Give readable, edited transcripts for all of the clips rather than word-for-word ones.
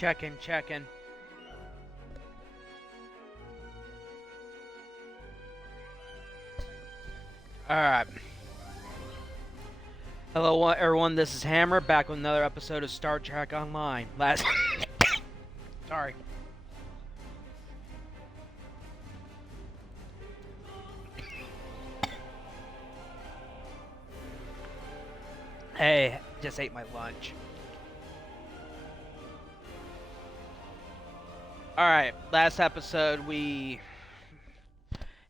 Checking, checking. Alright. Hello everyone, this is Hammer, back with another episode of Star Trek Online. Sorry. Hey, just ate my lunch. Alright, last episode we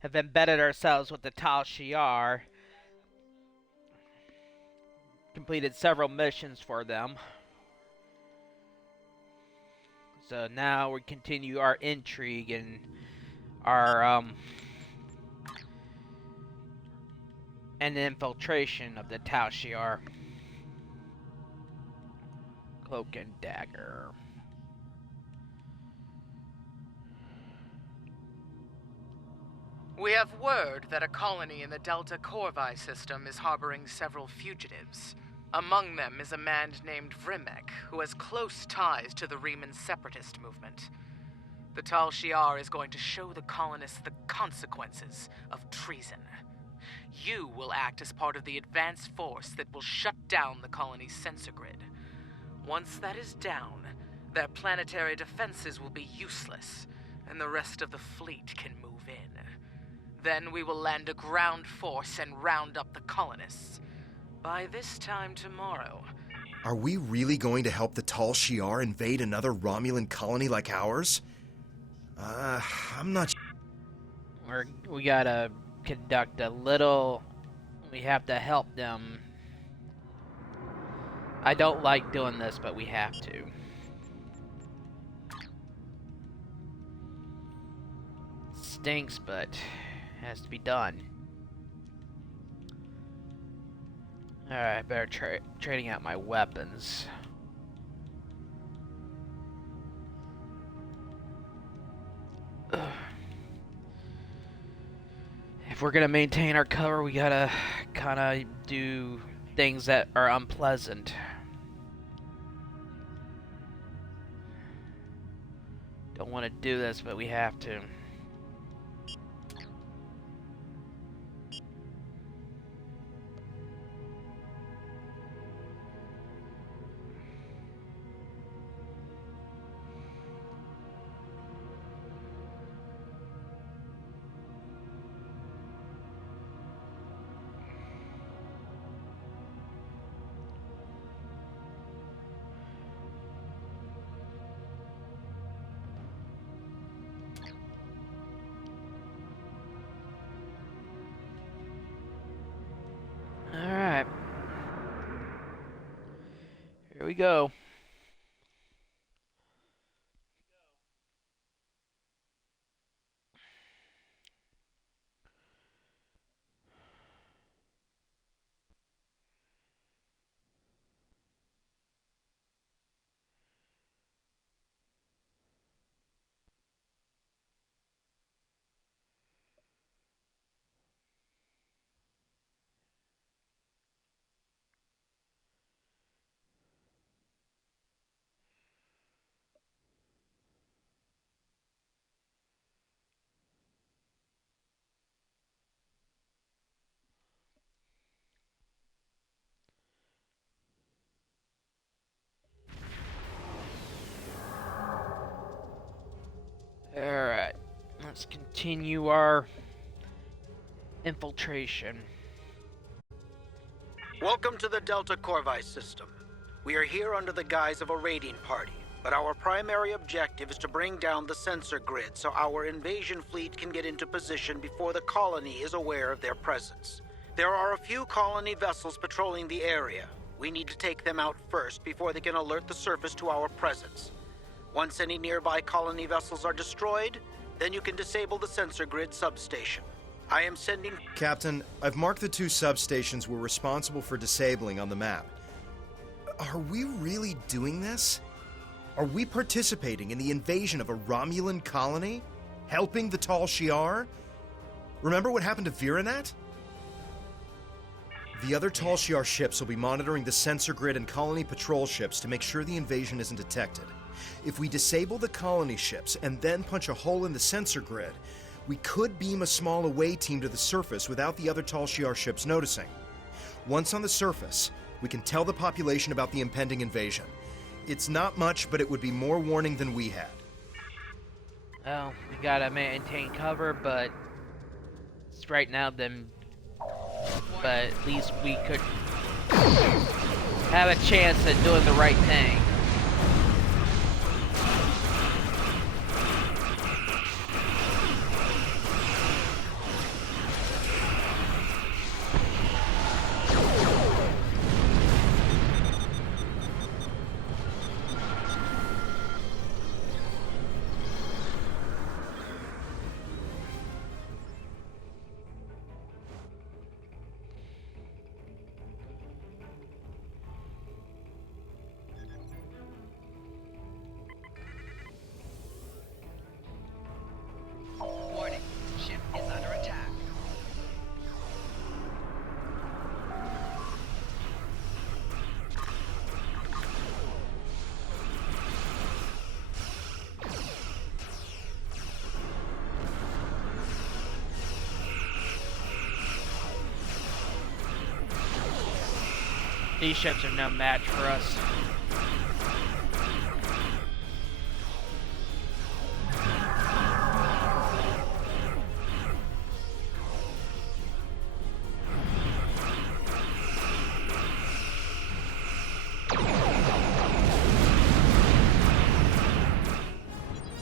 have embedded ourselves with the Tal Shiar. Completed several missions for them. So now we continue our intrigue and our and the infiltration of the Tal Shiar. Cloak and dagger. We have word that a colony in the Delta Corvi system is harboring several fugitives. Among them is a man named Vrimek, who has close ties to the Riemann separatist movement. The Tal Shiar is going to show the colonists the consequences of treason. You will act as part of the advanced force that will shut down the colony's sensor grid. Once that is down, their planetary defenses will be useless, and the rest of the fleet can move in. Then we will land a ground force and round up the colonists. By this time tomorrow... Are we really going to help the Tal Shiar invade another Romulan colony like ours? I'm not... We gotta conduct a little... We have to help them. I don't like doing this, but we have to. Stinks, but... has to be done. Alright, better trading out my weapons. Ugh. If we're gonna maintain our cover, we gotta kinda do things that are unpleasant. Don't want to do this, but we have to. Alright. Here we go. Alright, let's continue our infiltration. Welcome to the Delta Corvi system. We are here under the guise of a raiding party, but our primary objective is to bring down the sensor grid so our invasion fleet can get into position before the colony is aware of their presence. There are a few colony vessels patrolling the area. We need to take them out first before they can alert the surface to our presence. Once any nearby colony vessels are destroyed, then you can disable the sensor grid substation. I am sending... Captain, I've marked the two substations we're responsible for disabling on the map. Are we really doing this? Are we participating in the invasion of a Romulan colony? Helping the Tal Shiar? Remember what happened to Viranet? The other Tal Shiar ships will be monitoring the sensor grid and colony patrol ships to make sure the invasion isn't detected. If we disable the colony ships and then punch a hole in the sensor grid, we could beam a small away team to the surface without the other Tal Shiar ships noticing. Once on the surface, we can tell the population about the impending invasion. It's not much, but it would be more warning than we had. Well, we gotta maintain cover, but it's right now but at least we could have a chance at doing the right thing. Warning, ship is under attack. These ships are no match for us.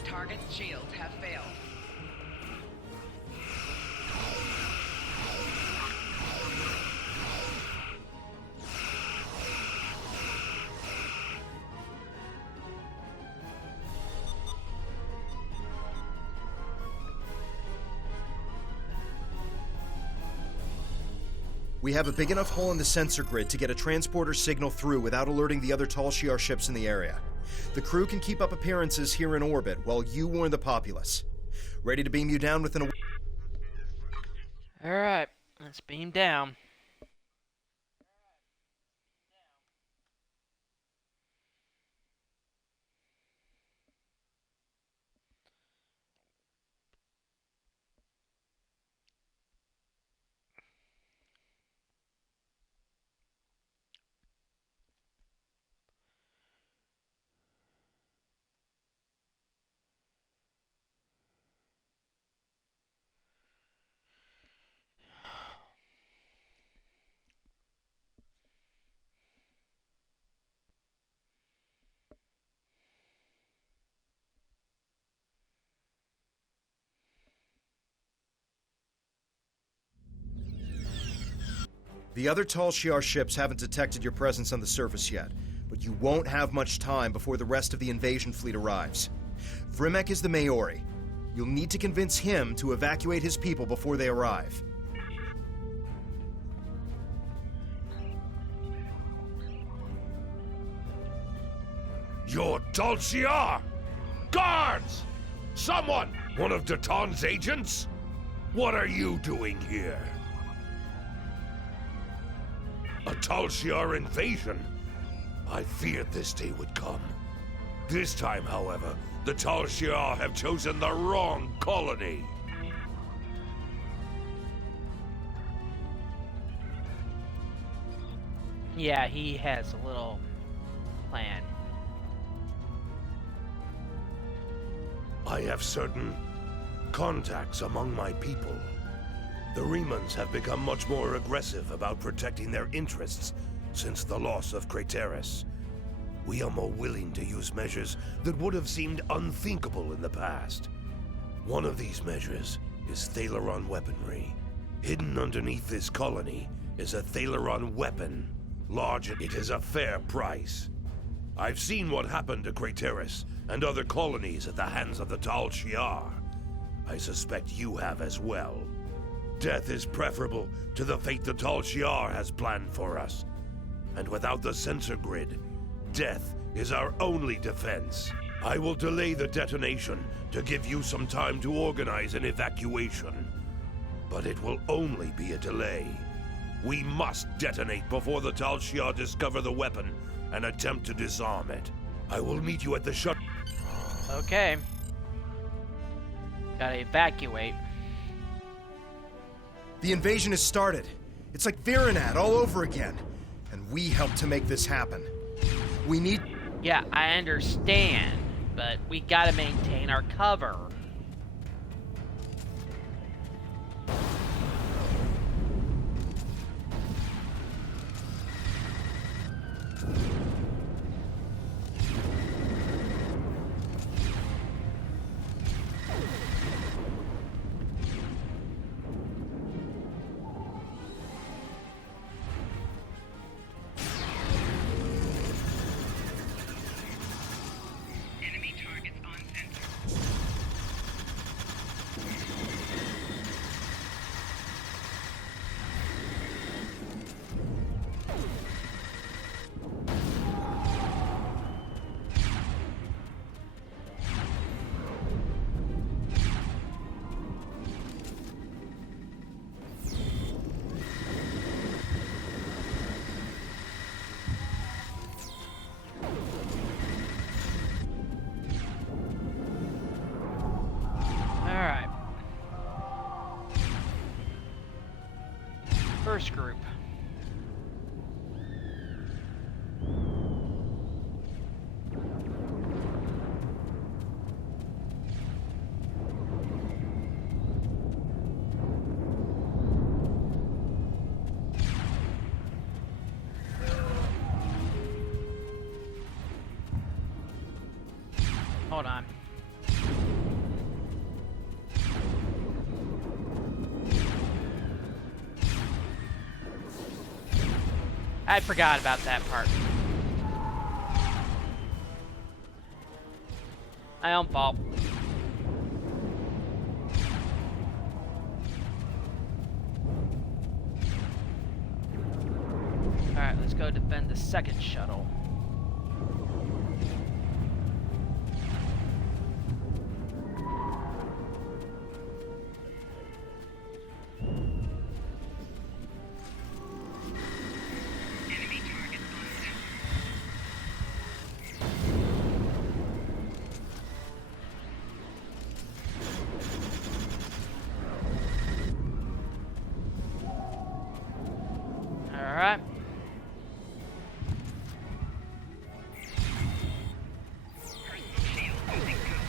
Target's shields have failed. We have a big enough hole in the sensor grid to get a transporter signal through without alerting the other Tal Shiar ships in the area. The crew can keep up appearances here in orbit while you warn the populace. Ready to beam you down within a... Alright, let's beam down. The other Tal Shiar ships haven't detected your presence on the surface yet, but you won't have much time before the rest of the invasion fleet arrives. Vrimek is the Maori. You'll need to convince him to evacuate his people before they arrive. You're Tal Shiar! Guards! Someone! One of Daton's agents? What are you doing here? A Tal Shiar invasion? I feared this day would come. This time, however, the Tal Shiar have chosen the wrong colony. Yeah, he has a little plan. I have certain contacts among my people. The Remans have become much more aggressive about protecting their interests since the loss of Craterus. We are more willing to use measures that would have seemed unthinkable in the past. One of these measures is Thalaron weaponry. Hidden underneath this colony is a Thalaron weapon. Large, it is a fair price. I've seen what happened to Craterus and other colonies at the hands of the Tal Shiar. I suspect you have as well. Death is preferable to the fate the Tal Shiar has planned for us. And without the sensor grid, death is our only defense. I will delay the detonation to give you some time to organize an evacuation. But it will only be a delay. We must detonate before the Tal Shiar discover the weapon and attempt to disarm it. I will meet you at the shut. Okay. Gotta evacuate. The invasion has started. It's like Virenat all over again. And we helped to make this happen. We need... Yeah, I understand, but we gotta maintain our cover. Enemy targets on center. Alright. First group. Hold on. I forgot about that part. My own fault. Alright, let's go defend the second shuttle. Enemy targets on center. Alright. Personal shield losing power.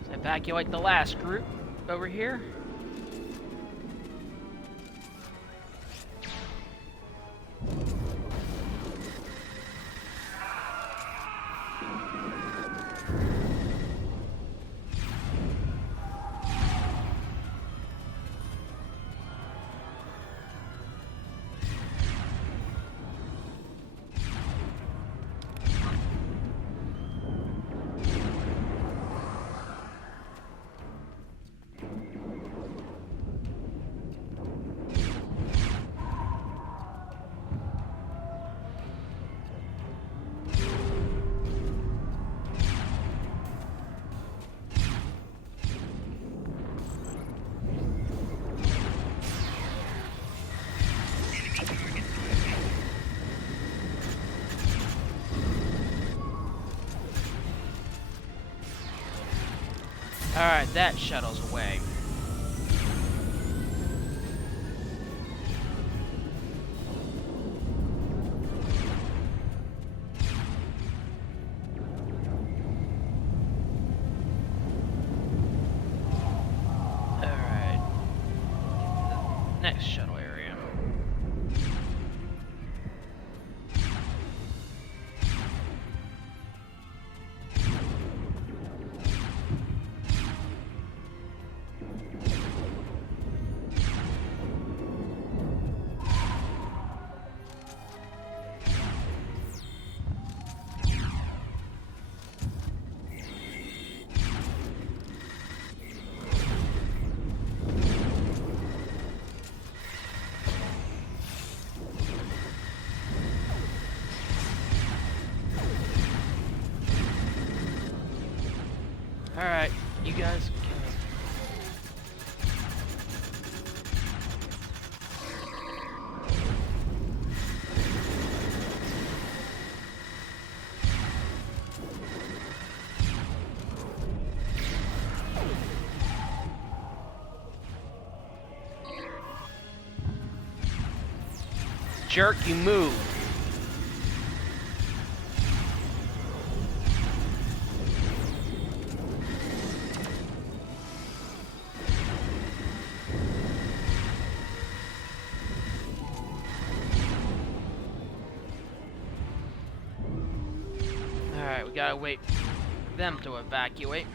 Let's evacuate the last group over here. Alright, that shuttle's away. Alright. Next shuttle area. Alright, you guys. Jerk, you move. Alright, we gotta wait for them to evacuate.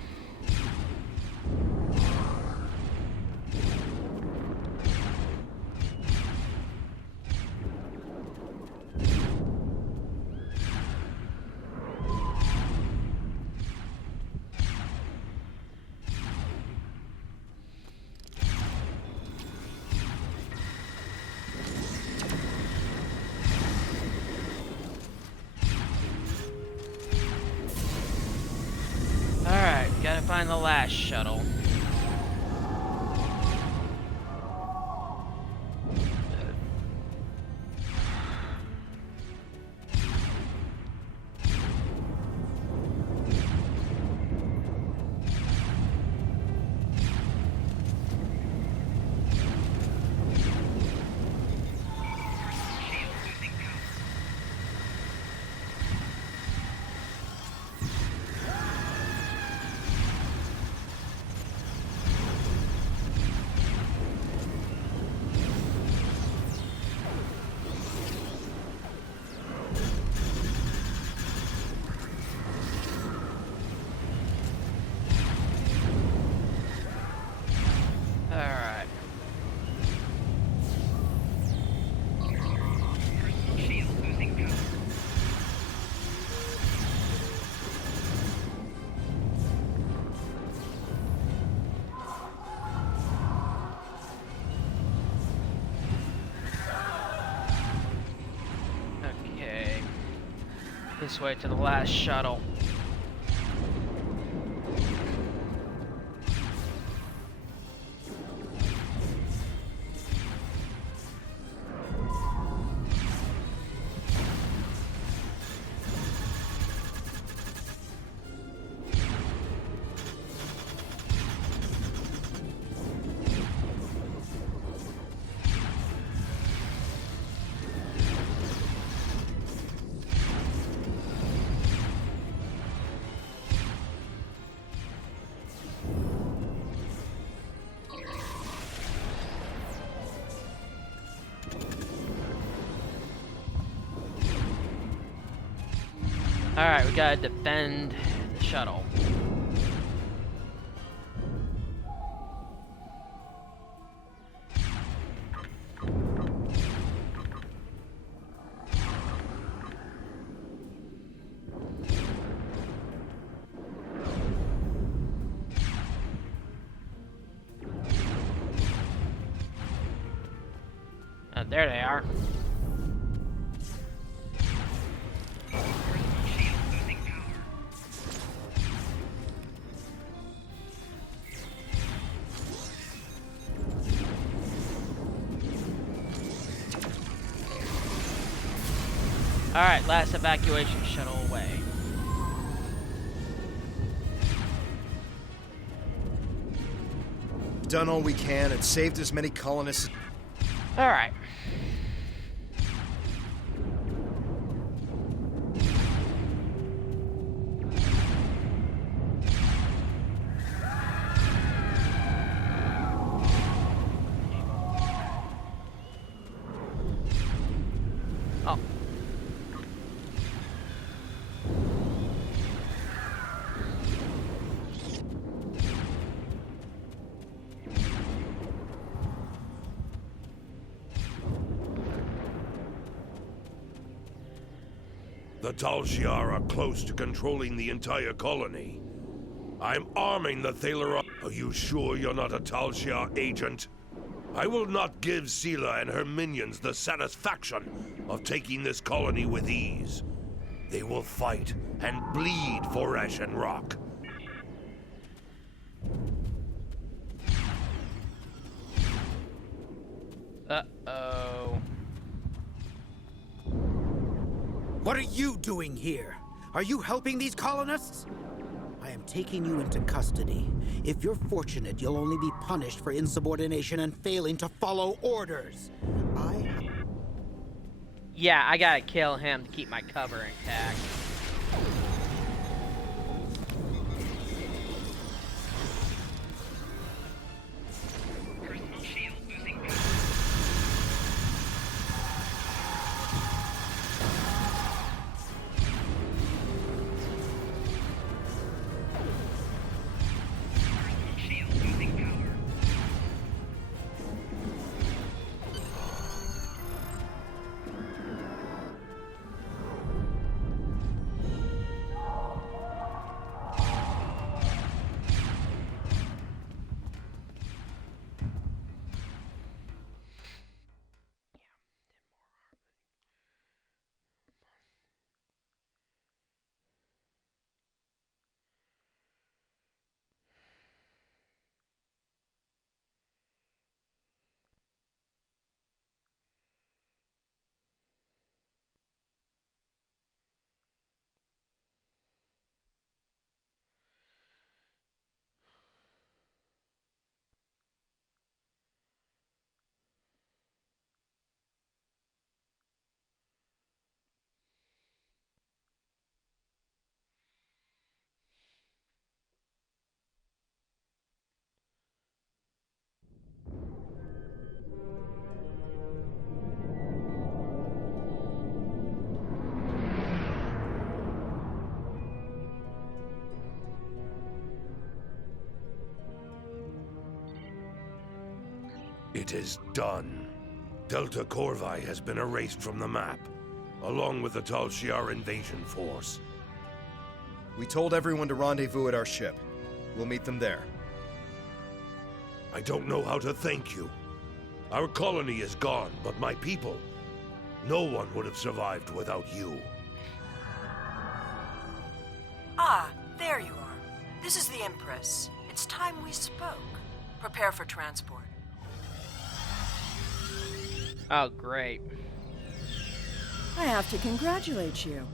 Alright, gotta find the last shuttle. Alright. Personal shield losing power. Okay. This way to the last shuttle. Alright, we gotta defend the shuttle. There they are. Personal shield losing power. Alright, last evacuation shuttle away. Done all we can and saved as many colonists. Alright. Oh. The Tal Shiar are close to controlling the entire colony. I'm arming the Thaler. Are you sure you're not a Tal Shiar agent? I will not give Sela and her minions the satisfaction of taking this colony with ease. They will fight and bleed for Ash and Rock. Uh-oh. What are you doing here? Are you helping these colonists? I am taking you into custody. If you're fortunate, you'll only be punished for insubordination and failing to follow orders. Yeah, I gotta kill him to keep my cover intact. Personal shield losing power. Personal shield losing power. It is done. Delta Corvi has been erased from the map, along with the Tal Shiar invasion force. We told everyone to rendezvous at our ship. We'll meet them there. I don't know how to thank you. Our colony is gone, but my people, no one would have survived without you. Ah, there you are. This is the Empress. It's time we spoke. Prepare for transport. Oh, great. I have to congratulate you.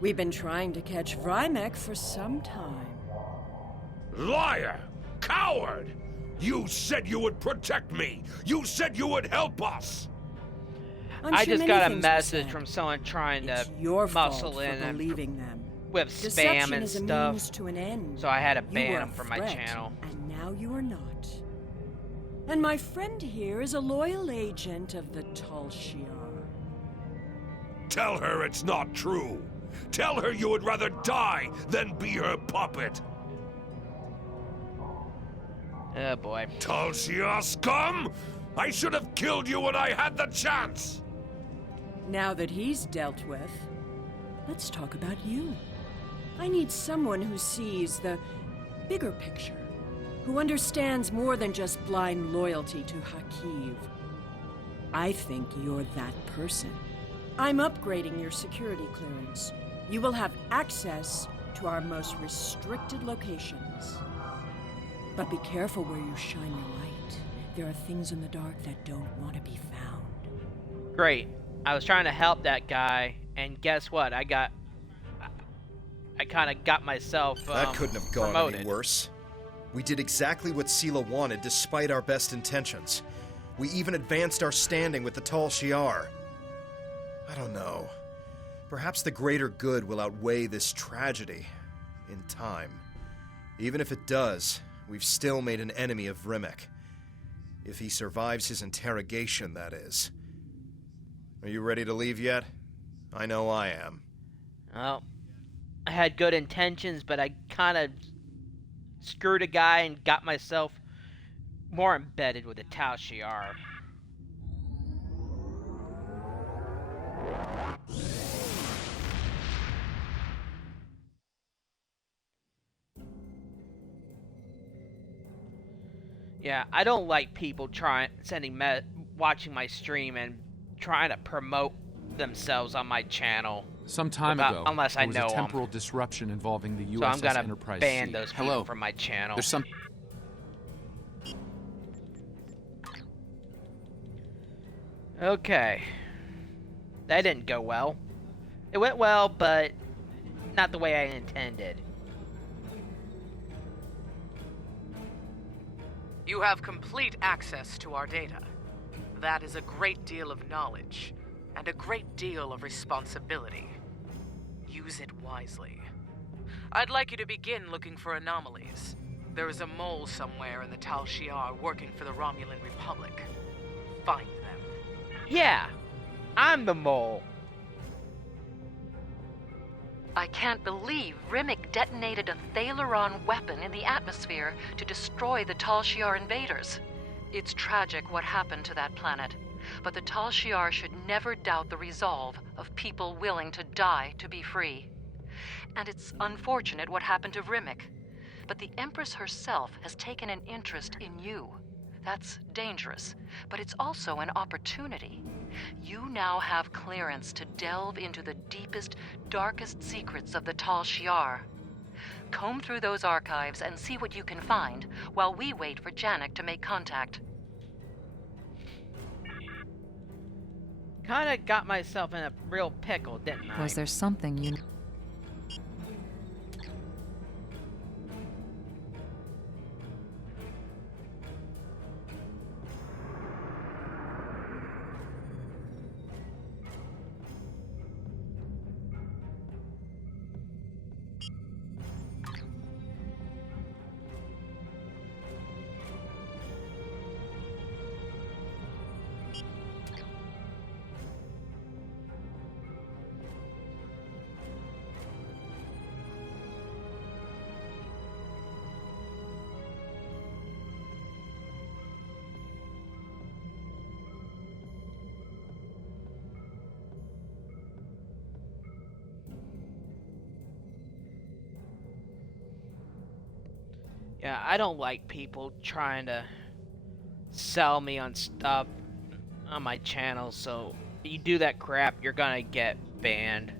We've been trying to catch Vrymek for some time. Liar! Coward! You said you would protect me! You said you would help us! I sure just many got a things were message said. from someone trying to It's your muscle fault in for and believing them. with spam Deception and is a stuff. means to an end. So I had to You ban were him a from my threat, channel. And now you are not. And my friend here is a loyal agent of the Tal Shiar. Tell her it's not true! Tell her you would rather die than be her puppet! Oh boy. Tal Shiar scum! I should have killed you when I had the chance! Now that he's dealt with, let's talk about you. I need someone who sees the bigger picture, who understands more than just blind loyalty to Hakiv. I think you're that person. I'm upgrading your security clearance. You will have access to our most restricted locations. But be careful where you shine your light. There are things in the dark that don't want to be found. Great. I was trying to help that guy, and guess what? I kind of got myself That couldn't have gone promoted. any worse. We did exactly what Sela wanted despite our best intentions. We even advanced our standing with the Tal Shiar. I don't know. Perhaps the greater good will outweigh this tragedy in time. Even if it does, we've still made an enemy of Vrymek. If he survives his interrogation, that is. Are you ready to leave yet? I know I am. Well, I had good intentions, but I kind of screwed a guy and got myself more embedded with the Tal Shiar. Yeah, I don't like people watching my stream and trying to promote themselves on my channel. Some time Without- ago, unless I there was know a 'em. temporal disruption involving the So I'm USS gonna Enterprise ban C. those people Hello. from my channel. There's some. Okay. That didn't go well. It went well, but not the way I intended. You have complete access to our data. That is a great deal of knowledge, and a great deal of responsibility. Use it wisely. I'd like you to begin looking for anomalies. There is a mole somewhere in the Tal Shiar working for the Romulan Republic. Find them. Yeah, I'm the mole. I can't believe Rimmick detonated a Thaleron weapon in the atmosphere to destroy the Tal Shiar invaders. It's tragic what happened to that planet, but the Tal Shiar should never doubt the resolve of people willing to die to be free. And it's unfortunate what happened to Rimmick, but the Empress herself has taken an interest in you. That's dangerous, but it's also an opportunity. You now have clearance to delve into the deepest, darkest secrets of the Tal Shiar. Comb through those archives and see what you can find while we wait for Janek to make contact. Kinda got myself in a real pickle, didn't I? Was there something you... Yeah, I don't like people trying to sell me on stuff on my channel, so you do that crap, you're gonna get banned.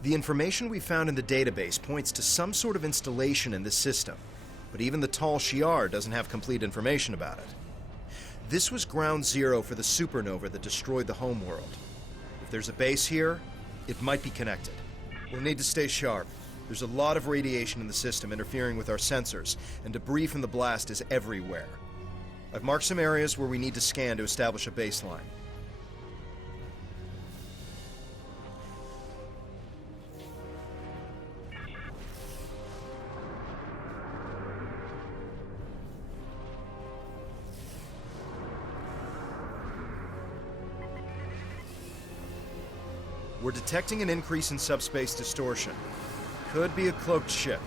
The information we found in the database points to some sort of installation in this system, but even the Tal Shiar doesn't have complete information about it. This was ground zero for the supernova that destroyed the homeworld. If there's a base here, it might be connected. We'll need to stay sharp. There's a lot of radiation in the system interfering with our sensors, and debris from the blast is everywhere. I've marked some areas where we need to scan to establish a baseline. We're detecting an increase in subspace distortion. Could be a cloaked ship.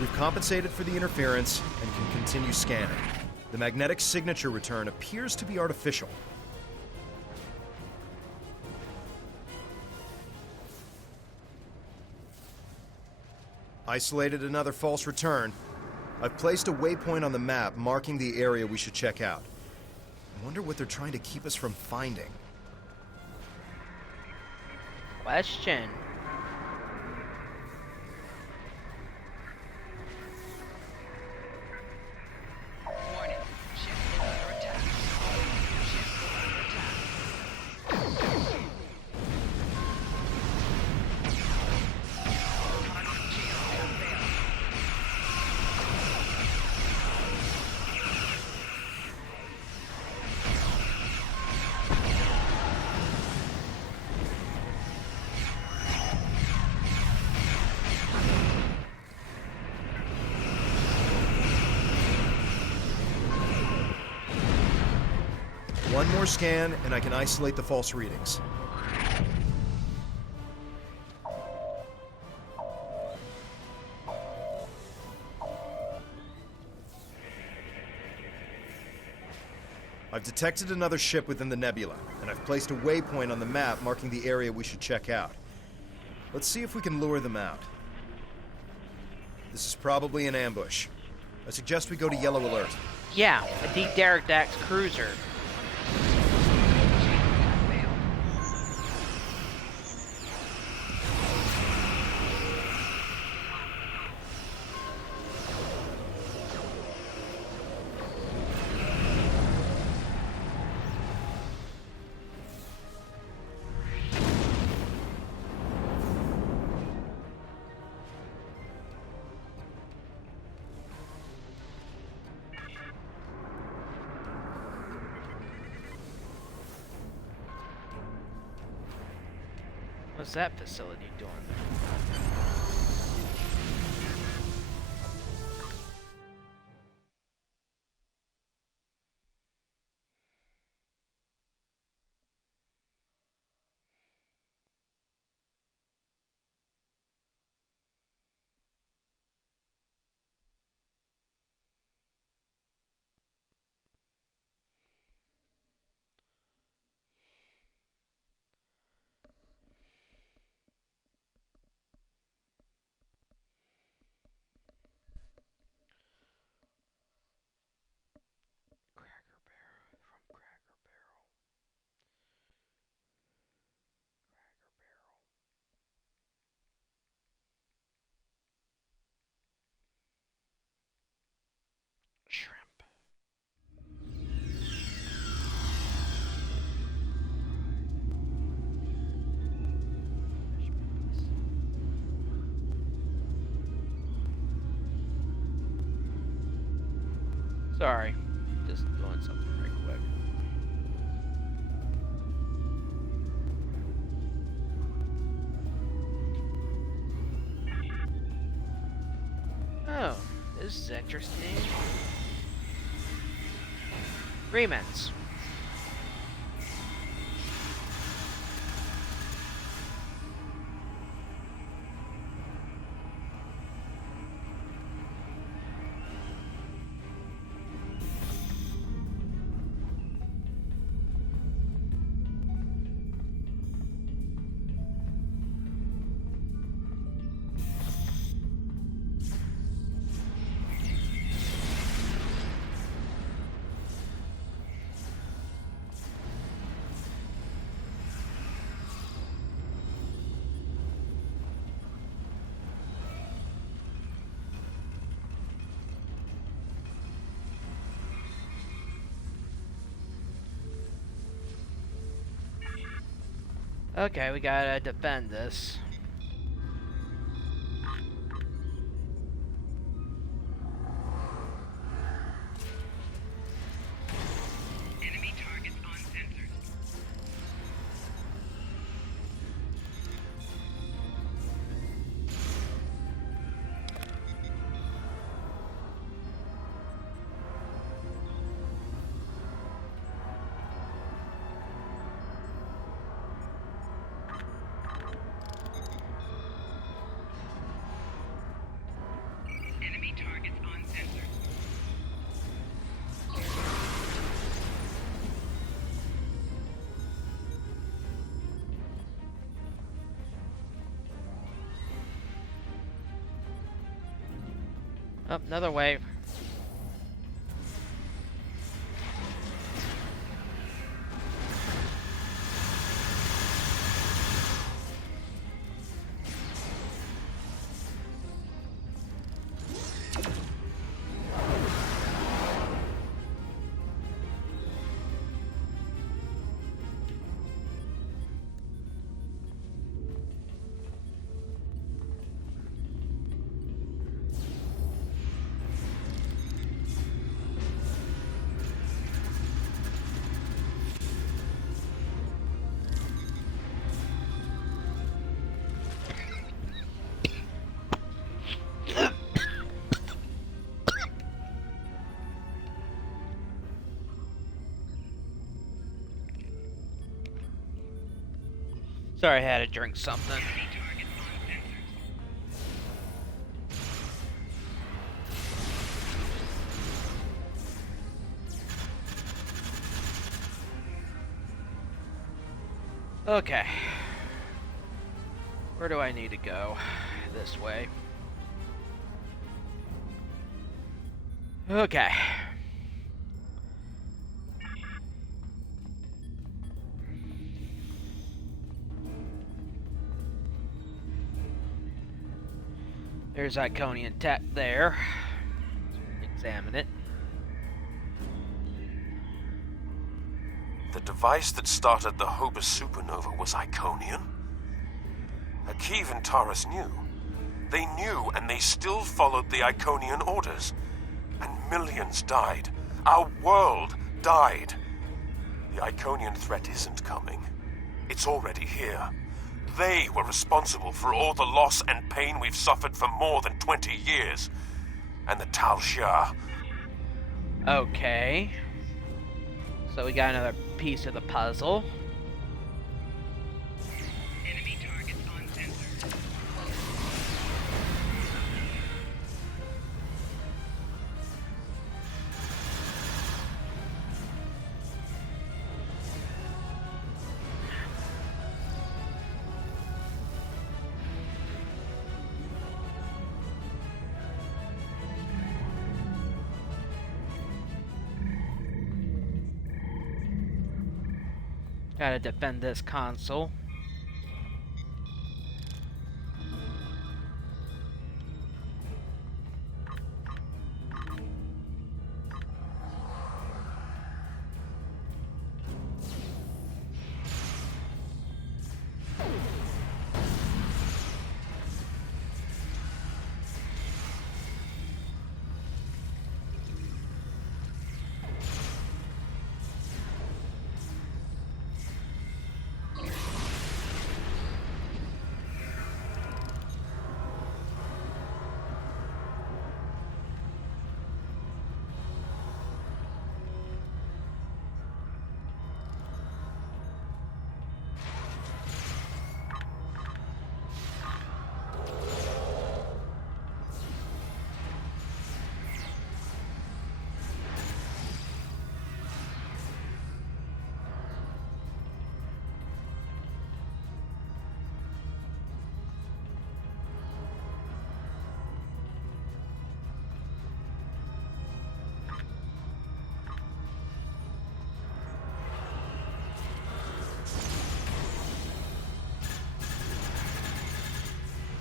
We've compensated for the interference and can continue scanning. The magnetic signature return appears to be artificial. Isolated another false return. I've placed a waypoint on the map marking the area we should check out. I wonder what they're trying to keep us from finding. Question. Warning. Ship is under attack. Ship is under attack. Toxic shields have failed. One more scan, and I can isolate the false readings. I've detected another ship within the nebula, and I've placed a waypoint on the map marking the area we should check out. Let's see if we can lure them out. This is probably an ambush. I suggest we go to yellow alert. Yeah, a de-derricked Dax cruiser. What's that facility doing? Cracker Barrel from Cracker Barrel. Cracker Barrel. Shrimp. Sorry, just doing something right quick. Oh, this is interesting. Remans. Okay, we gotta defend this. Enemy targets uncensored. Oh, another wave. Sorry, I had to drink something. Enemy targets on sensors. Okay. Where do I need to go? This way. Okay. There's Iconian tech there. Examine it. The device that started the Hobus supernova was Iconian? Akiv and Taurus knew. They knew, and they still followed the Iconian orders. And millions died. Our world died. The Iconian threat isn't coming. It's already here. They were responsible for all the loss and pain we've suffered for more than 20 years. And the Tal Shiar. Okay. So we got another piece of the puzzle. Enemy targets on sensor. Gotta defend this console.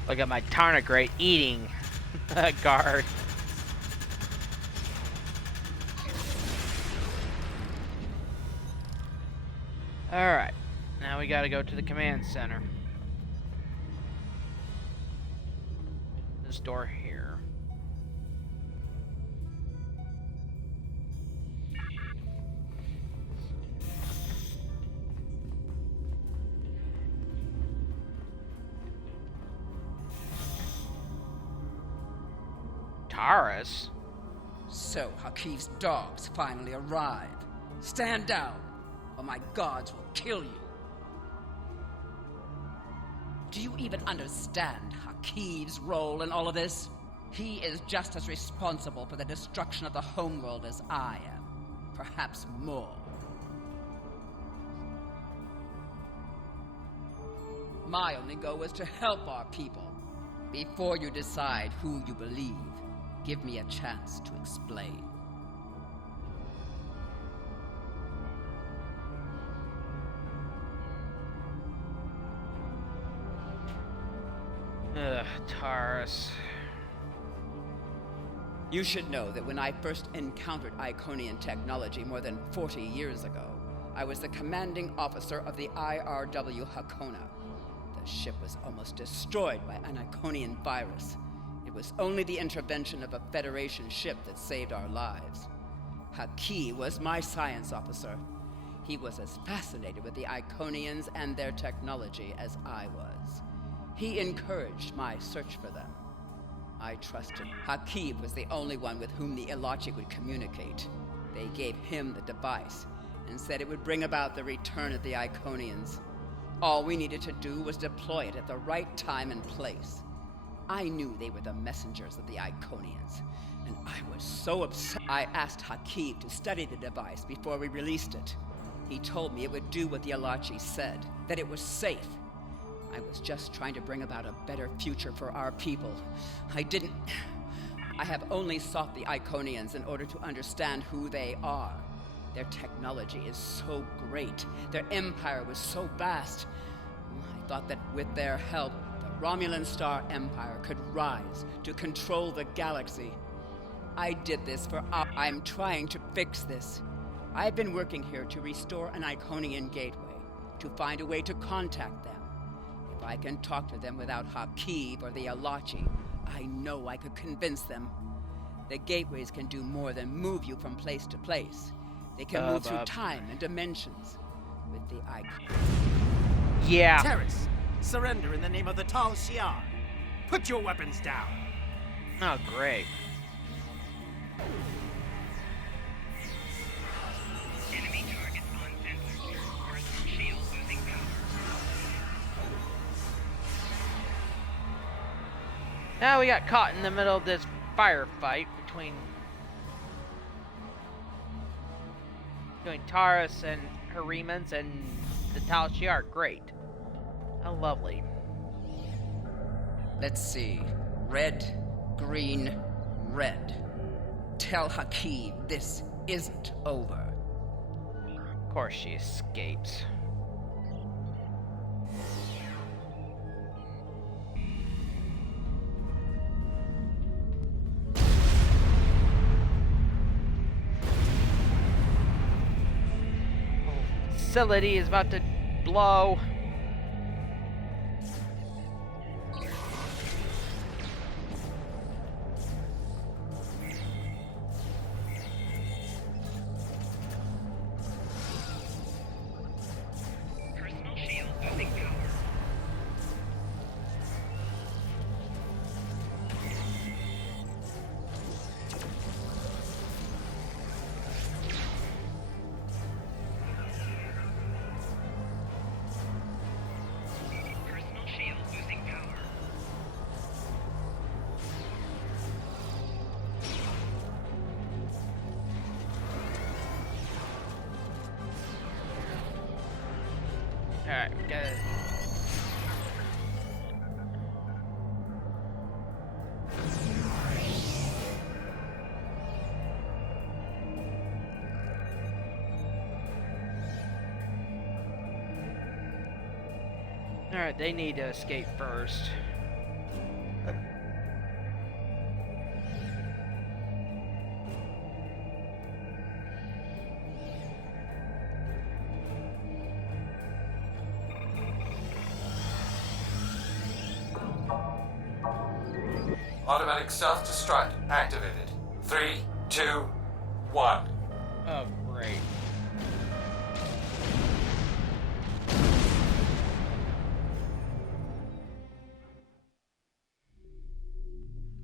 Look at my tardigrade eating a guard. Alright, now we gotta go to the command center. This door here. Taurus? So, Hakiv's dogs finally arrive. Stand down, or my guards will kill you. Do you even understand Hakiv's role in all of this? He is just as responsible for the destruction of the homeworld as I am. Perhaps more. My only goal is to help our people. Before you decide who you believe, Give me a chance to explain. Ugh, Taurus. You should know that when I first encountered Iconian technology more than 40 years ago, I was the commanding officer of the IRW Hakona. The ship was almost destroyed by an Iconian virus. It was only the intervention of a Federation ship that saved our lives. Haki was my science officer. He was as fascinated with the Iconians and their technology as I was. He encouraged my search for them. I trusted. Haki was the only one with whom the Ilachi would communicate. They gave him the device and said it would bring about the return of the Iconians. All we needed to do was deploy it at the right time and place. I knew they were the messengers of the Iconians, and I was so upset. I asked Haki to study the device before we released it. He told me it would do what the Ilachi said, that it was safe. I was just trying to bring about a better future for our people. I have only sought the Iconians in order to understand who they are. Their technology is so great. Their empire was so vast. I thought that with their help, the Romulan Star Empire could rise to control the galaxy. I did this I'm trying to fix this. I've been working here to restore an Iconian gateway, to find a way to contact them. If I can talk to them without Haki or the Ilachi, I know I could convince them. The gateways can do more than move you from place to place. They can move through time and dimensions. With the icon. Yeah. Terrace, surrender in the name of the Tal Shiar. Put your weapons down. Oh, great. Enemy targets uncensored. Personal shield losing power. Now we got caught in the middle of this firefight between Taurus and Harimans and the Tal Shiar. Great. How lovely. Let's see. Red, green, red. Tell Haki this isn't over. Of course she escapes. Facility is about to blow. Personal shield losing power. Personal shield losing power. Alright, we got it. Alright, they need to escape first. Automatic self-destruct activated. 3, 2, 1. Oh, great.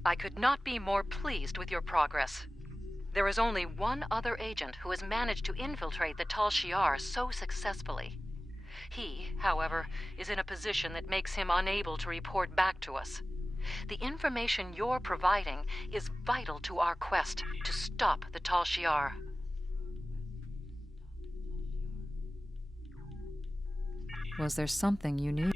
I could not be more pleased with your progress. There is only one other agent who has managed to infiltrate the Tal Shiar so successfully. He, however, is in a position that makes him unable to report back to us. The information you're providing is vital to our quest to stop the Tal Shiar. Was there something you knew?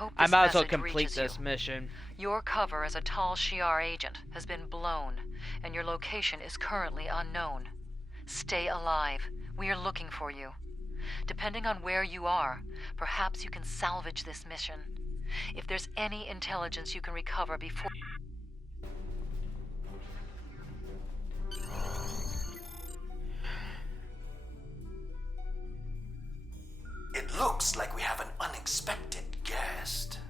hope I this might as well message complete reaches this you. mission. Your cover as a Tal Shiar agent has been blown, and your location is currently unknown. Stay alive. We are looking for you. Depending on where you are, perhaps you can salvage this mission. If there's any intelligence you can recover before... It looks like we have an unexpected guest.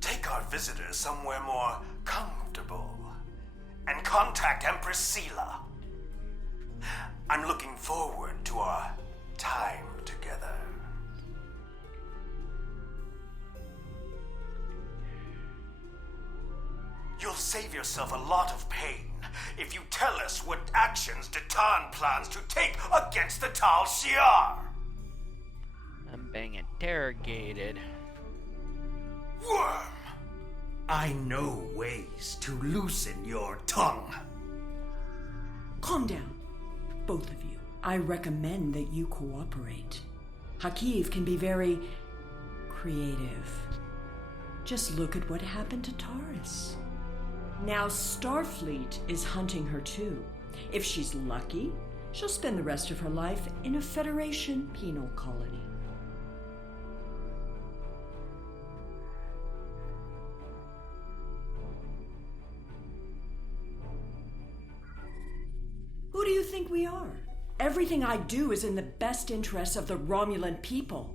Take our visitor somewhere more comfortable and contact Empress Sela. I'm looking forward to our time together. You'll save yourself a lot of pain if you tell us what actions Datan plans to take against the Tal Shiar. I'm being interrogated. Worm! I know ways to loosen your tongue. Calm down, both of you. I recommend that you cooperate. Hakiv can be very creative. Just look at what happened to Taurus. Now Starfleet is hunting her too. If she's lucky, she'll spend the rest of her life in a Federation penal colony. Who do you think we are? Everything I do is in the best interests of the Romulan people.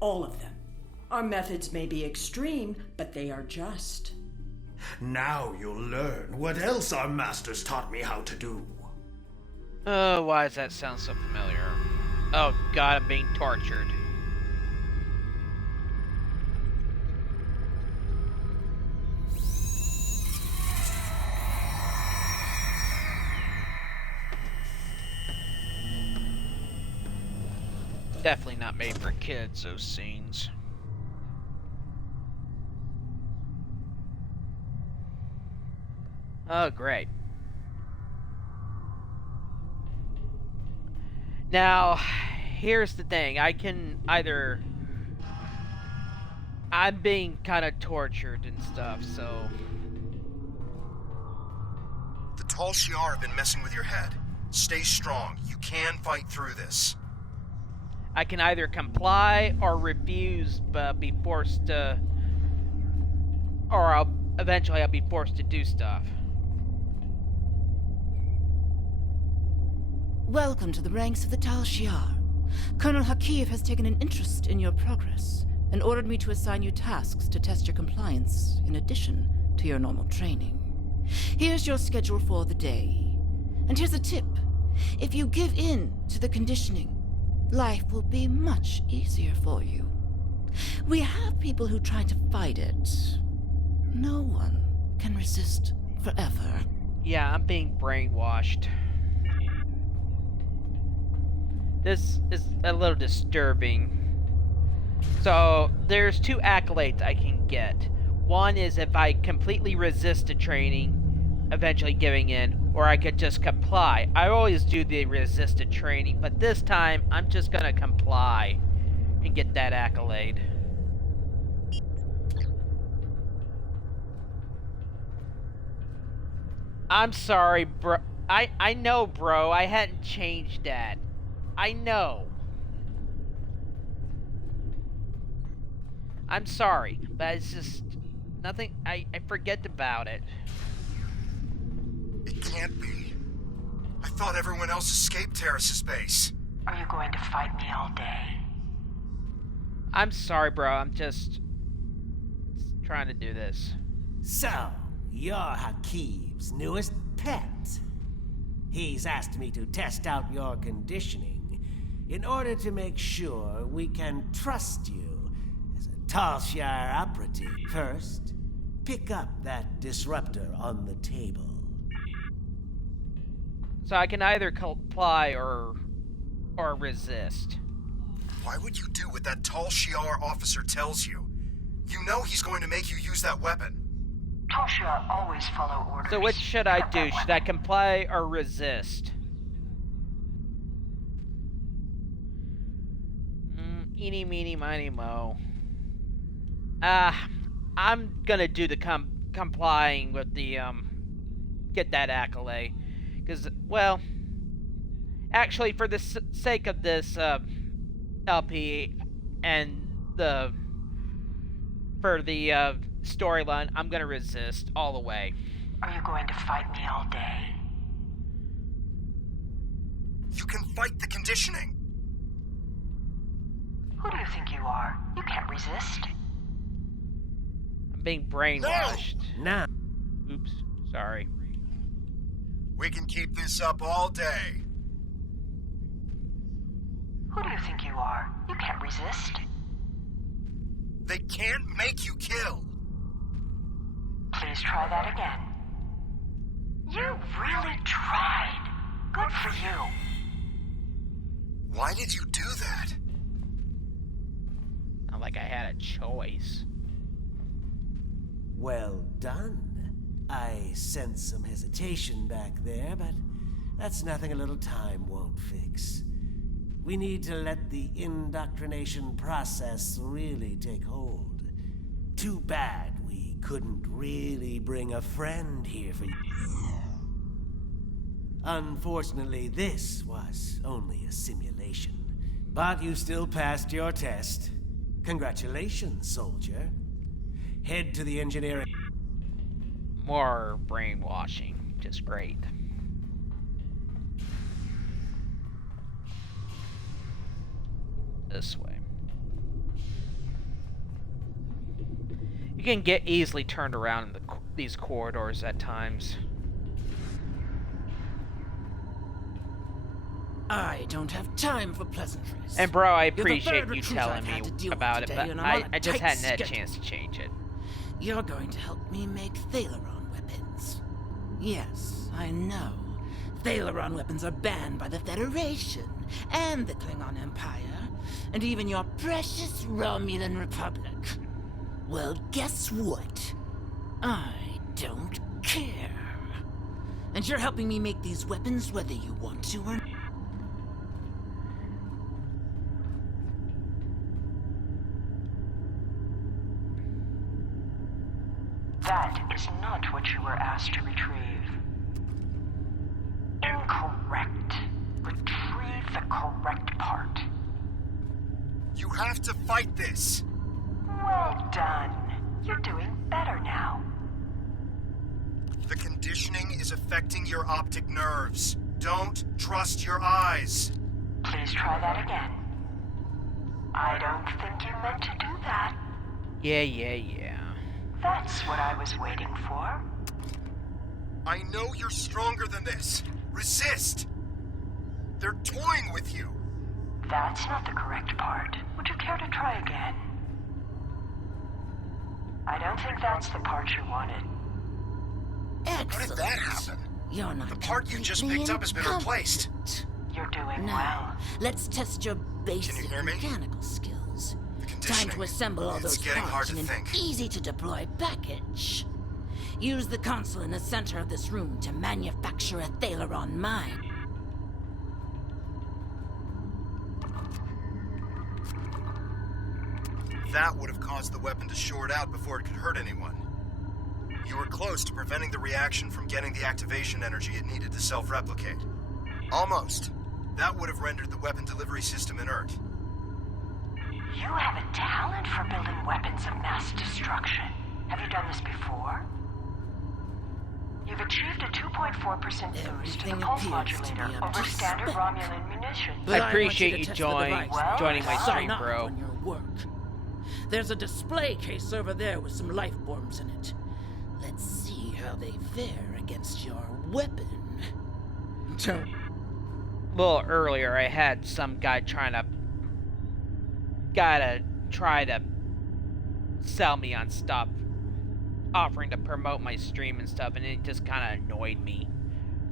All of them. Our methods may be extreme, but they are just. Now you'll learn what else our masters taught me how to do. Oh, why does that sound so familiar? Oh god, I'm being tortured. Definitely not made for kids, those scenes. Oh, great. Now, here's the thing. I can either... I'm being kind of tortured and stuff, so... The Tal Shiar have been messing with your head. Stay strong. You can fight through this. I can either comply or refuse, but be forced to... Or eventually I'll be forced to do stuff. Welcome to the ranks of the Tal Shiar. Colonel Hakiv has taken an interest in your progress and ordered me to assign you tasks to test your compliance in addition to your normal training. Here's your schedule for the day. And here's a tip. If you give in to the conditioning, life will be much easier for you. We have people who try to fight it. No one can resist forever. Yeah, I'm being brainwashed. This is a little disturbing. So, there's two accolades I can get. One is if I completely resist the training, eventually giving in, or I could just comply. I always do the resisted training, but this time, I'm just gonna comply and get that accolade. I'm sorry, bro. I know, bro. I hadn't changed that. I know. I'm sorry, but it's just nothing. I forget about it. It can't be. I thought everyone else escaped Terrace's base. Are you going to fight me all day? I'm sorry, bro. I'm just trying to do this. So, you're Hakiv's newest pet. He's asked me to test out your conditioning in order to make sure we can trust you as a Tal Shiar operative. First, pick up that disruptor on the table. So I can either comply or resist. Why would you do what that Tal Shiar officer tells you? You know he's going to make you use that weapon. Tal Shiar always follow orders. So which should I do? Should I comply or resist? Eeny, meeny, miny, mo. I'm gonna do the complying with the get that accolade, because well, actually for the sake of this LP and for the storyline, I'm gonna resist all the way. Are you going to fight me all day? You can fight the conditioning. Who do you think you are? You can't resist. I'm being brainwashed. No. Oops, sorry. We can keep this up all day. Who do you think you are? You can't resist. They can't make you kill. Please try that again. You really tried. Good for you. Why did you do that? Not like I had a choice. Well done. I sense some hesitation back there, but that's nothing a little time won't fix. We need to let the indoctrination process really take hold. Too bad we couldn't really bring a friend here for you. Unfortunately, this was only a simulation. But you still passed your test. Congratulations, soldier. Head to the engineering... More brainwashing. Just great. This way. You can get easily turned around in these corridors at times. I don't have time for pleasantries. And bro, I You're the appreciate third you recruit telling I've had to me deal with about it, today, but and I'm on a I just tight hadn't had a schedule. chance to change it. You're going to help me make Thaleron weapons. Yes, I know. Thaleron weapons are banned by the Federation and the Klingon Empire, and even your precious Romulan Republic. Well, guess what? I don't care. And you're helping me make these weapons whether you want to or not. That is not what you were asked to retrieve. Incorrect. Retrieve the correct part. You have to fight this. Well done. You're doing better now. The conditioning is affecting your optic nerves. Don't trust your eyes. Please try that again. I don't think you meant to do that. Yeah. That's what I was waiting for. I know you're stronger than this. Resist. They're toying with you. That's not the correct part. Would you care to try again? I don't think that's the part you wanted. Excellent. How did that happen? You're not The part you just picked up has been replaced. You're doing Now, let's test your basic Can you hear me? mechanical skills. The Time conditioning. to assemble all It's those getting hard parts to in an think. easy-to-deploy package. Use the console in the center of this room to manufacture a Thaleron mine. That would have caused the weapon to short out before it could hurt anyone. You were close to preventing the reaction from getting the activation energy it needed to self-replicate. Almost. That would have rendered the weapon delivery system inert. You have a talent for building weapons of mass destruction. Have you done this before? You've achieved a 2.4% boost to the pulse modulator over standard Romulan munitions. I appreciate you joining my stream, Sign off bro. on your work. There's a display case over there with some life forms in it. Let's see how they fare against your weapon. A little earlier, I had some guy try to sell me on stuff, offering to promote my stream and stuff, and it just kind of annoyed me.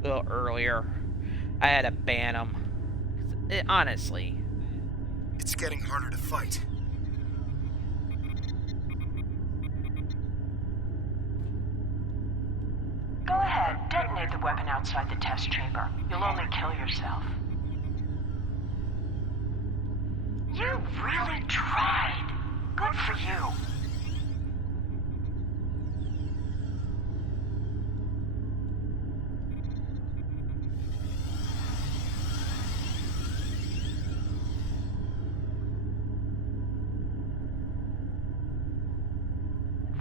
A little earlier, I had to ban him. Honestly, It's getting harder to fight. Go ahead, detonate the weapon outside the test chamber. You'll only kill yourself. You really tried. Good for you.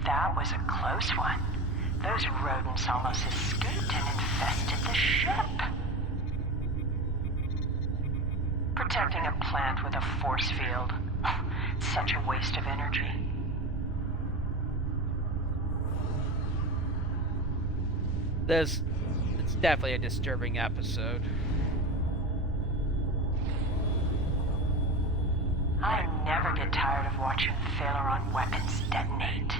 That was a close one. Those rodents almost escaped and infested the ship. Protecting a plant with a force field. Such a waste of energy. It's definitely a disturbing episode. I never get tired of watching Thaleron weapons detonate.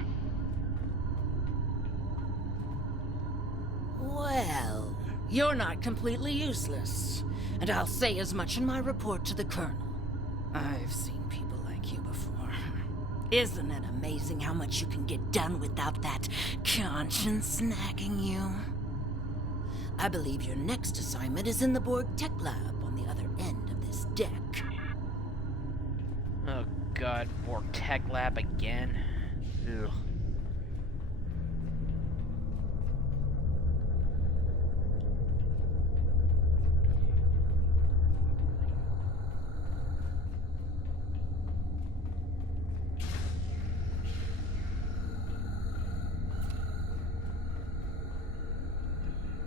Well, you're not completely useless. And I'll say as much in my report to the Colonel. I've seen people like you before. Isn't it amazing how much you can get done without that conscience nagging you? I believe your next assignment is in the Borg Tech Lab on the other end of this deck. Oh god, Borg Tech Lab again? Ugh.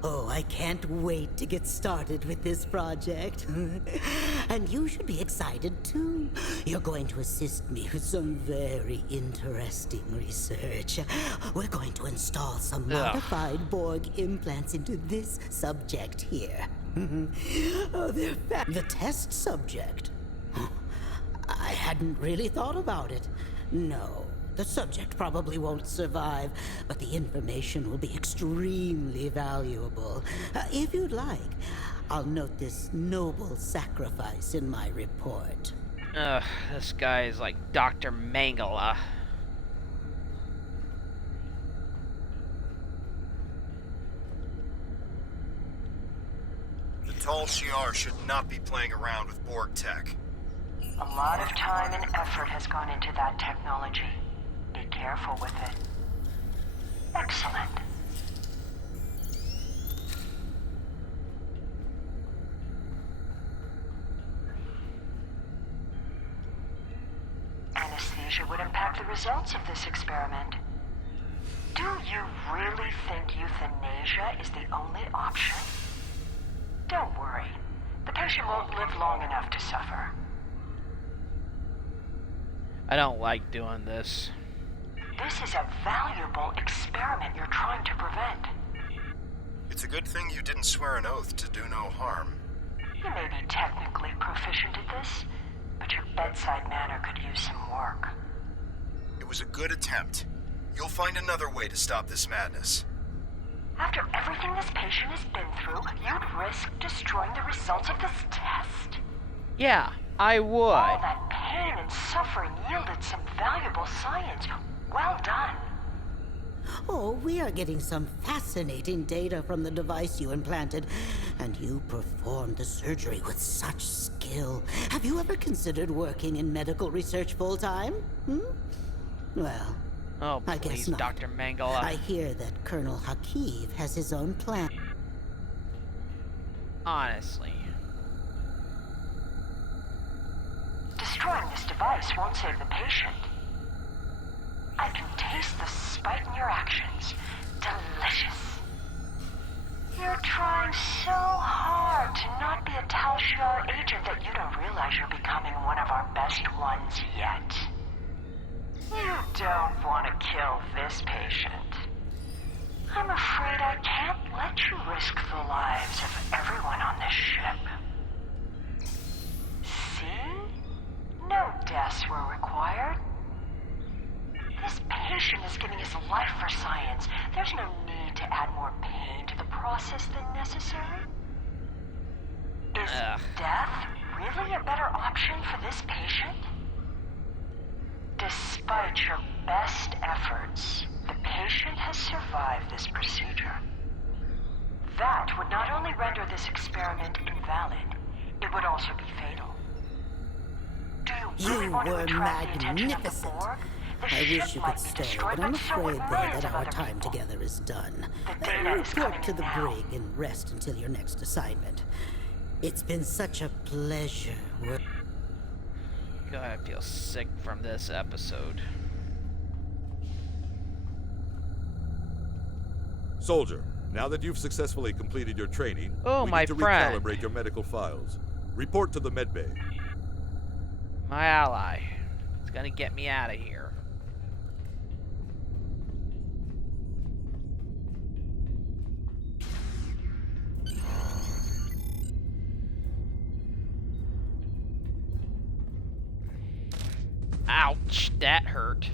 Oh, I can't wait to get started with this project. And you should be excited too. You're going to assist me with some very interesting research. We're going to install some modified Borg implants into this subject here. Oh, they're the test subject. I hadn't really thought about it. No. The subject probably won't survive, but the information will be extremely valuable. If you'd like, I'll note this noble sacrifice in my report. Ugh, this guy is like Dr. Mangala. The Tal Shiar should not be playing around with Borg tech. A lot of time and effort has gone into that technology. Be careful with it. Excellent. Anesthesia would impact the results of this experiment. Do you really think euthanasia is the only option? Don't worry. The patient won't live long enough to suffer. I don't like doing this. This is a valuable experiment you're trying to prevent. It's a good thing you didn't swear an oath to do no harm. You may be technically proficient at this, but your bedside manner could use some work. It was a good attempt. You'll find another way to stop this madness. After everything this patient has been through, you'd risk destroying the results of this test? Yeah, I would. All that pain and suffering yielded some valuable science. Well done. Oh, we are getting some fascinating data from the device you implanted, and you performed the surgery with such skill. Have you ever considered working in medical research full-time? Well, oh, I guess please, not. Dr. Mangala. I hear that Colonel Hakiv has his own plan. Honestly. Destroying this device won't save the patient. I can taste the spite in your actions. Delicious. You're trying so hard to not be a Tal Shiar agent that you don't realize you're becoming one of our best ones yet. You don't want to kill this patient. I'm afraid I can't let you risk the lives of everyone on this ship. See? No deaths were required. This patient is giving his life for science. There's no need to add more pain to the process than necessary. Is death really a better option for this patient? Despite your best efforts, the patient has survived this procedure. That would not only render this experiment invalid, it would also be fatal. Do you really want to attract the attention of the Borg? I wish you could stay, but I'm afraid that our time together is done. Report to the brig and rest until your next assignment. It's been such a pleasure. God, I feel sick from this episode. Soldier, now that you've successfully completed your training, Oh, we my need to friend. recalibrate your medical files. Report to the medbay. My ally. It's gonna get me out of here. Ouch, that hurt.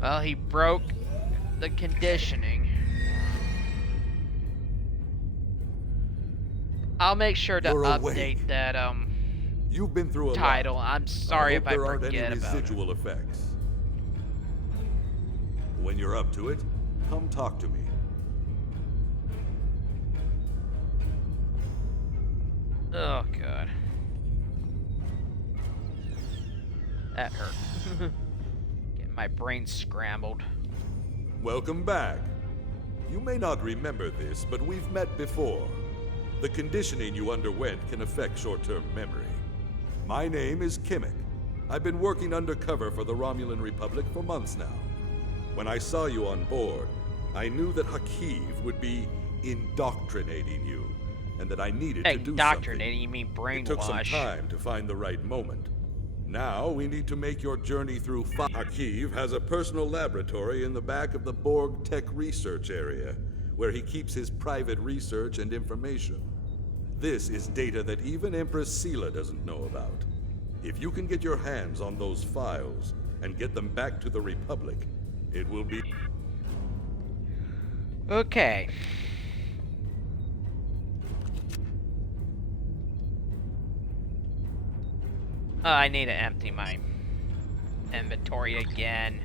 Well, he broke the conditioning. I'll make sure to You're update awake. that You've been through a title. lot. I'm sorry if I there aren't forget any about it. residual effects. When you're up to it, come talk to me. Oh god. That hurt. Getting my brain scrambled. Welcome back. You may not remember this, but we've met before. The conditioning you underwent can affect short-term memory. My name is Kimmick. I've been working undercover for the Romulan Republic for months now. When I saw you on board, I knew that Hakiv would be indoctrinating you, and that I needed to do something. Indoctrinating, you mean brainwash. It took some time to find the right moment. Now we need to make your journey through Hakiv has a personal laboratory in the back of the Borg Tech Research Area, where he keeps his private research and information. This is data that even Empress Sela doesn't know about. If you can get your hands on those files and get them back to the Republic, it will be... Okay. I need to empty my inventory again.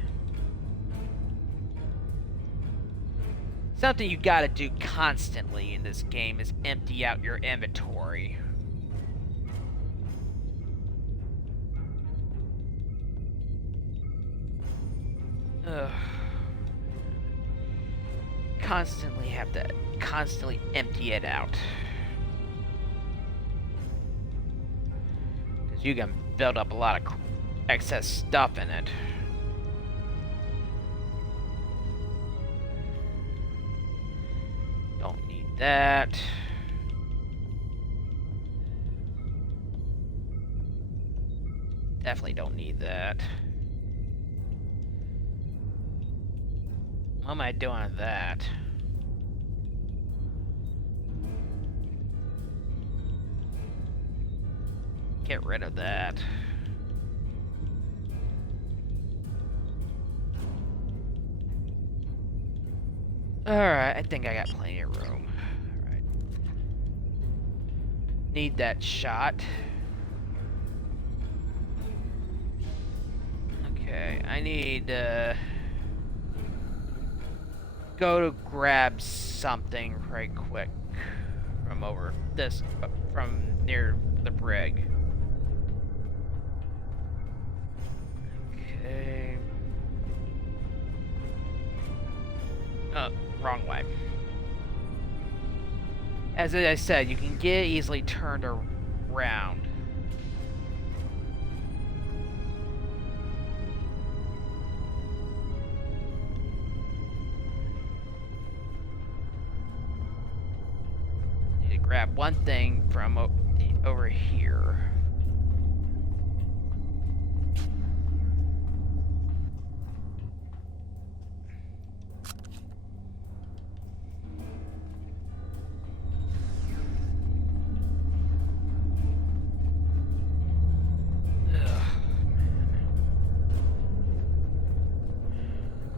Something you gotta do constantly in this game is empty out your inventory. Ugh. Constantly have to empty it out. Because you can build up a lot of excess stuff in it. Don't need that. Definitely don't need that. What am I doing with that? Get rid of that. Alright, I think I got plenty of room. Alright. Need that shot. Okay, I need go to grab something right quick from over this, from near the brig. Okay. Oh, wrong way. As I said, you can get easily turned around. Need to grab one thing from over here.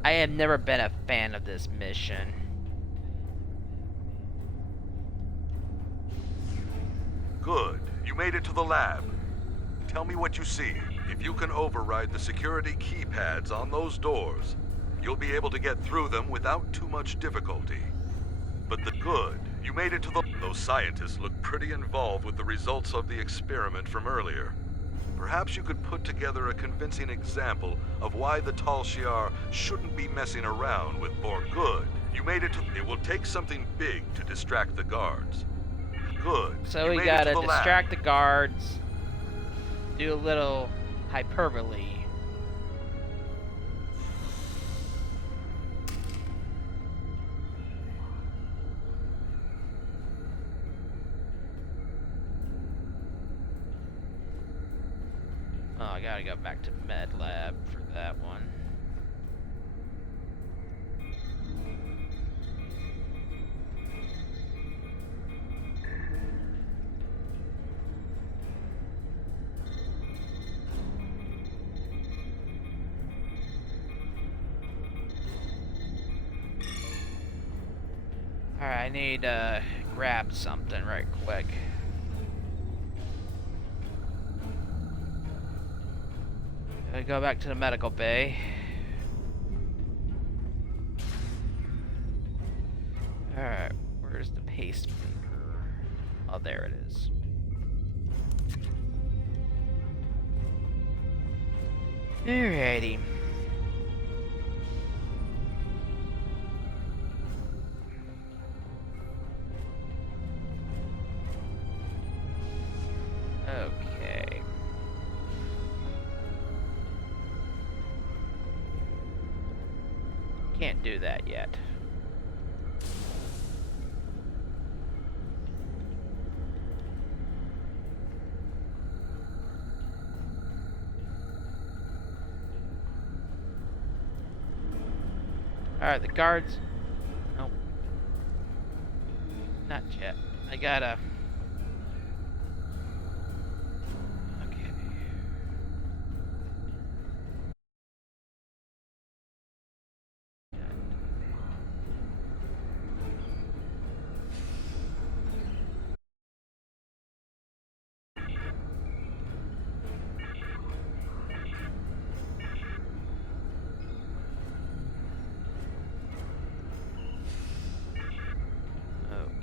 I have never been a fan of this mission. Good. You made it to the lab. Tell me what you see. If you can override the security keypads on those doors, you'll be able to get through them without too much difficulty. But good. You made it to the... Those scientists look pretty involved with the results of the experiment from earlier. Perhaps you could put together a convincing example of why the Tal Shiar shouldn't be messing around with Borg. Good. You made it to... It will take something big to distract the guards. Good. So we gotta distract the guards, do a little hyperbole, gotta go back to Med Lab for that one. Alright, I need to grab something right quick. Gotta go back to the medical bay. Alright, where's the pacemaker? Oh, there it is. Alrighty. Okay. Can't do that yet. Alright, the guards. Nope. Not yet. I gotta.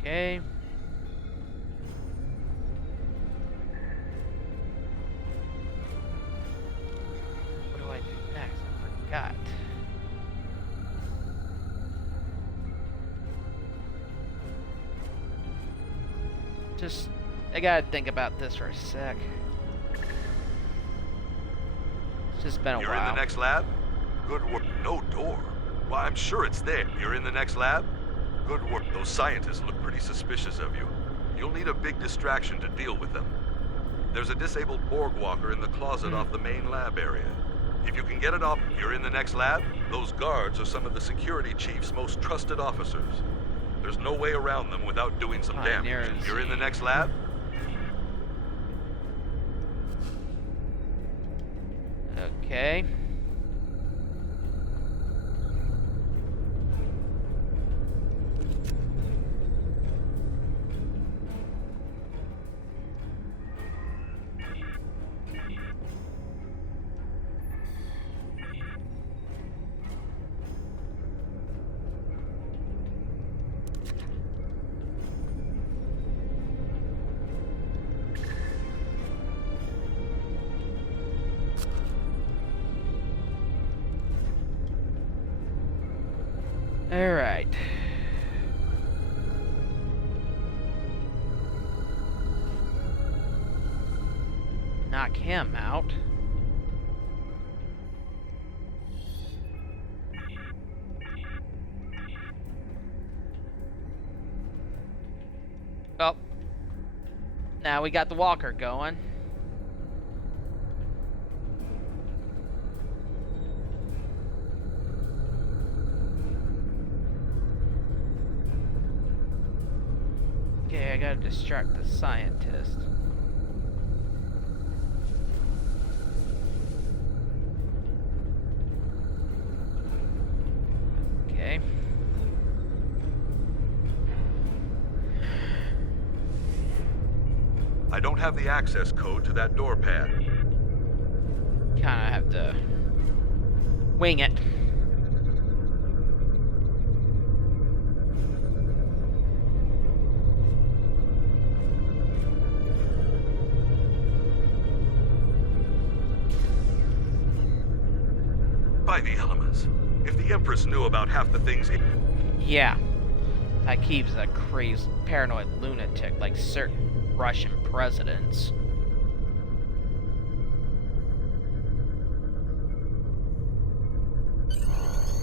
Okay. Okay. What do I do next? I forgot. Just, I gotta think about this for a sec. It's just been a You're while. in the next lab? Good work. No door. Well, I'm sure it's there. You're in the next lab? Good work. Those scientists look pretty suspicious of you. You'll need a big distraction to deal with them. There's a disabled Borg walker in the closet off the main lab area. If you can get it off, you're in the next lab. Those guards are some of the security chief's most trusted officers. There's no way around them without doing some damage. You're in the next lab? Okay. All right. Knock him out. Oh. Now we got the walker going. Okay, I gotta distract the scientist. Okay. I don't have the access code to that door pad. Kinda have to wing it. By the elements. If the Empress knew about half the things... Yeah. Akiv's a crazed, paranoid lunatic like certain Russian presidents.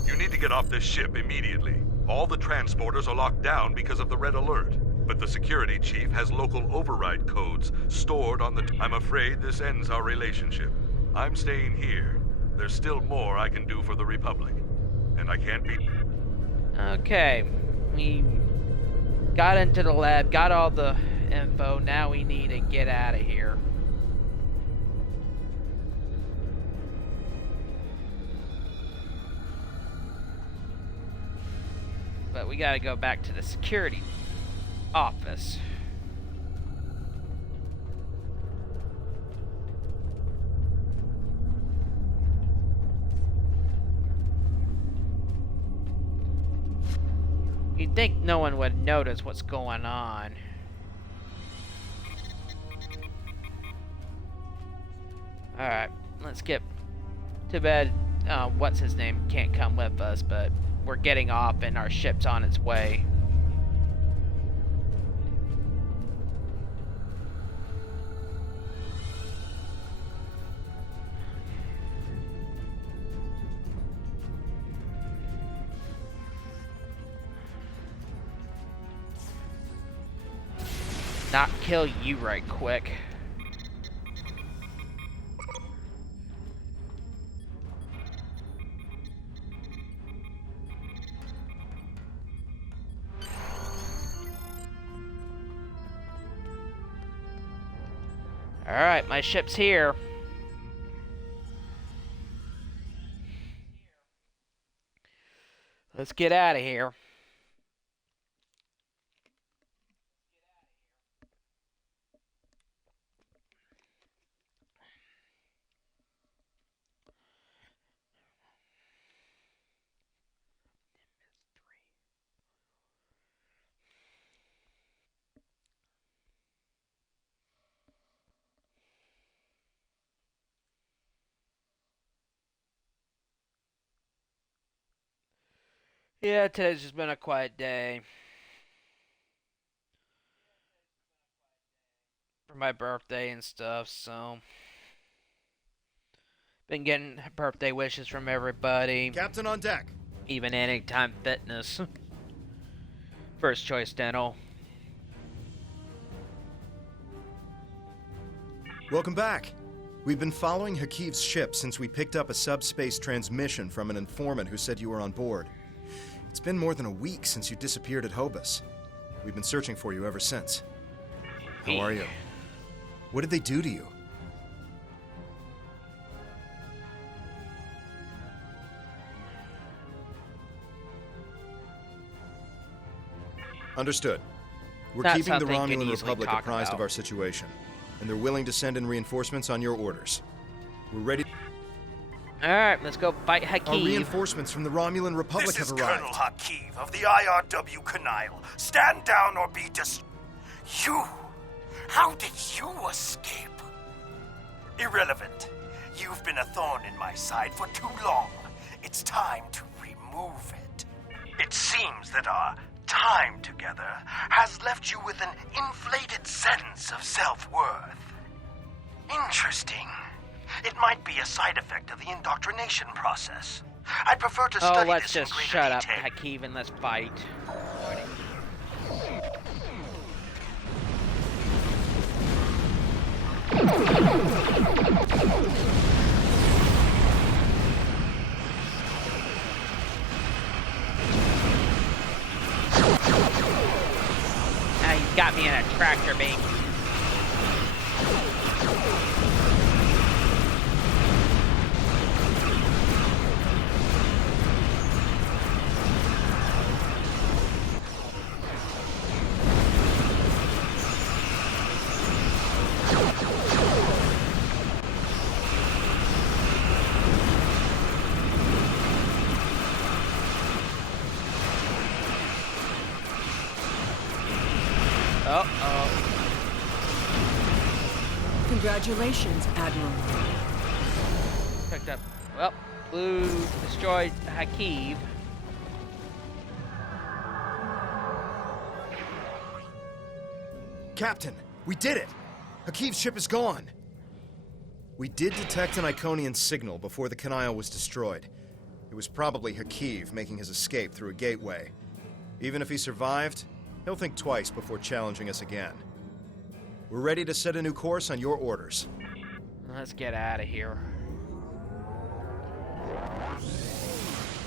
You need to get off this ship immediately. All the transporters are locked down because of the red alert. But the security chief has local override codes stored on the... I'm afraid this ends our relationship. I'm staying here. There's still more I can do for the Republic. And I can't be... Okay. We got into the lab, got all the info. Now we need to get out of here. But we gotta go back to the security office. You'd think no one would notice what's going on. Alright, let's get to bed. What's his name can't come with us, but we're getting off and our ship's on its way. Not kill you right quick. Alright, my ship's here. Let's get out of here. Yeah, today's just been a quiet day. For my birthday and stuff, so... Been getting birthday wishes from everybody. Captain on deck. Even Anytime Fitness. First Choice Dental. Welcome back. We've been following Hakiv's ship since we picked up a subspace transmission from an informant who said you were on board. It's been more than a week since you disappeared at Hobus. We've been searching for you ever since. How are you? What did they do to you? Understood. We're Not keeping the something you can Romulan easily Republic talk apprised of about. our situation, and they're willing to send in reinforcements on your orders. We're ready. Alright, let's go fight Hakiv. Our reinforcements from the Romulan Republic This is have arrived. Colonel Hakiv of the IRW Canile. Stand down or be You! How did you escape? Irrelevant. You've been a thorn in my side for too long. It's time to remove it. It seems that our time together has left you with an inflated sense of self-worth. Interesting. It might be a side effect of the indoctrination process. I'd prefer to study Oh, let's this in just greater shut up, detail. Hakiv, and let's fight. Now you got me in a tractor beam. Congratulations, Admiral. Picked up. Well, Blue destroyed Hakiv. Captain, we did it! Hakiv's ship is gone! We did detect an Iconian signal before the Canile was destroyed. It was probably Hakiv making his escape through a gateway. Even if he survived, he'll think twice before challenging us again. We're ready to set a new course on your orders. Let's get out of here.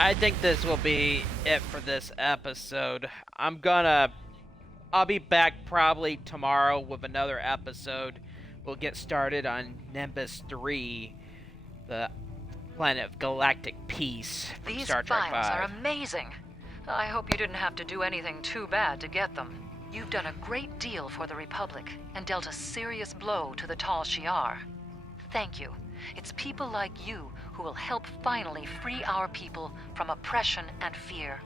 I think this will be it for this episode. I'll be back probably tomorrow with another episode. We'll get started on Nimbus 3, the planet of galactic peace from These Star Trek files 5. are amazing. I hope you didn't have to do anything too bad to get them. You've done a great deal for the Republic and dealt a serious blow to the Tal Shiar. Thank you. It's people like you who will help finally free our people from oppression and fear.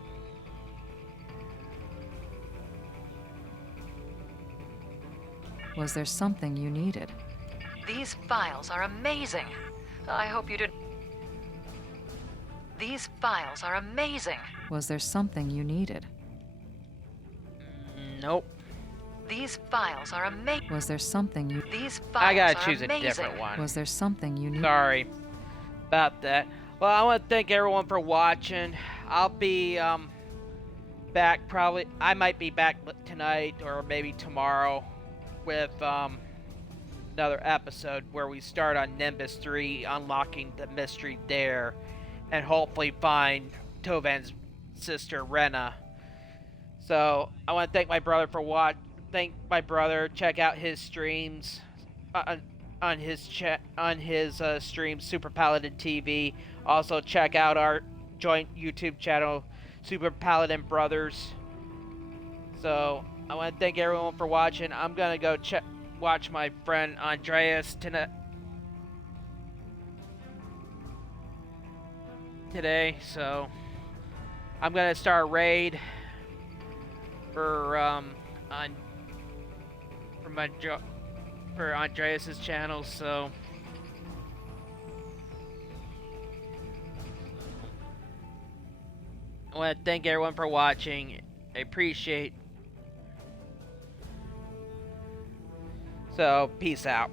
Was there something you needed? These files are amazing. I hope you didn't... These files are amazing. Was there something you needed? Nope. These files are amazing. Was there something you... These files I gotta are choose amazing. a different one. Was there something you needed? Sorry about that. Well, I want to thank everyone for watching. I'll be back probably. I might be back tonight or maybe tomorrow with another episode where we start on Nimbus 3, unlocking the mystery there, and hopefully find Tovan's sister Rena. So I want to thank my brother for Thank my brother. Check out his streams on his stream, Super Paladin TV. Also check out our joint YouTube channel, Super Paladin Brothers. So I want to thank everyone for watching. I'm gonna go watch my friend Andreas today. So I'm gonna start a raid for for Andreas's channel. So I want to thank everyone for watching. I appreciate. So peace out.